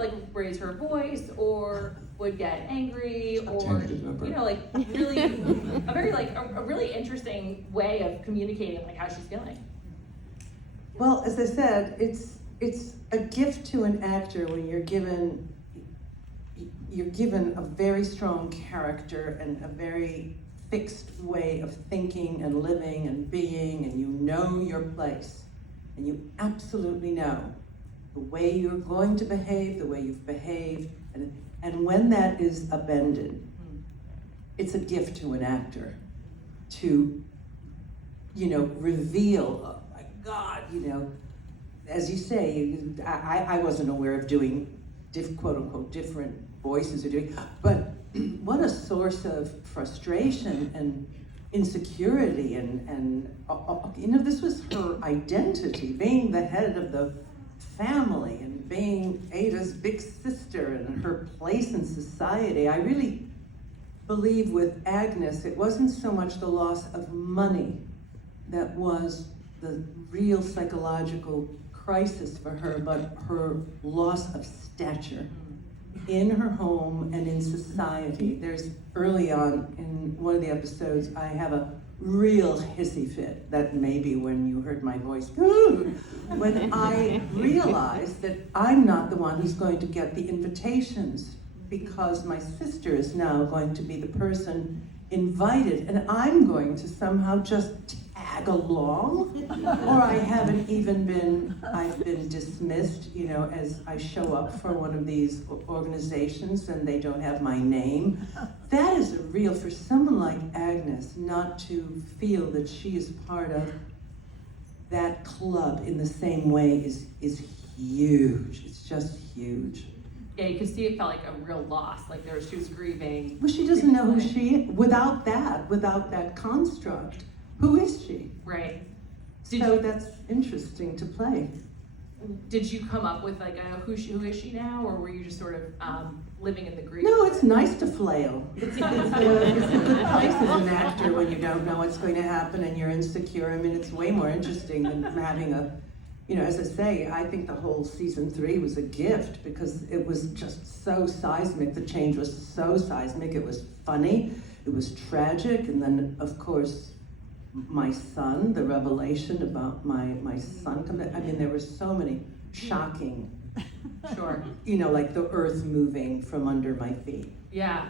like raise her voice or would get angry or, Tentative number. you know, like really, a very like, a really interesting way of communicating like how she's feeling. Well, as I said, it's a gift to an actor when you're given a very strong character and a very fixed way of thinking and living and being, and you know your place, and you absolutely know the way you're going to behave, the way you've behaved, and when that is upended, it's a gift to an actor to, you know, reveal, oh my God, you know, as you say, I wasn't aware of doing quote unquote different voices or doing, but what a source of frustration and insecurity and you know, this was her identity, being the head of the family and being Ada's big sister and her place in society. I really believe with Agnes, it wasn't so much the loss of money that was the real psychological crisis for her, but her loss of stature in her home and in society. There's early on in one of the episodes, I have a real hissy fit. That may be when you heard my voice. When I realized that I'm not the one who's going to get the invitations because my sister is now going to be the person invited and I'm going to somehow just tag along, or I've been dismissed, you know, as I show up for one of these organizations and they don't have my name. That is a real, for someone like Agnes, not to feel that she is part of that club in the same way is huge. It's just huge. Yeah, you could see it felt like a real loss, like she was grieving. Well, she doesn't know who she is. Without that construct, who is she? Right. So that's interesting to play. Did you come up with like who is she now, or were you just sort of living in the grief? No, it's nice to flail. It's a good place as an actor when you don't know what's going to happen and you're insecure. I mean, it's way more interesting than having a, you know, as I say, I think the whole season 3 was a gift because it was just so seismic. The change was so seismic. It was funny, it was tragic, and then of course, my son, the revelation about my son coming. I mean, there were so many shocking, Sure. you know, like the earth moving from under my feet. Yeah.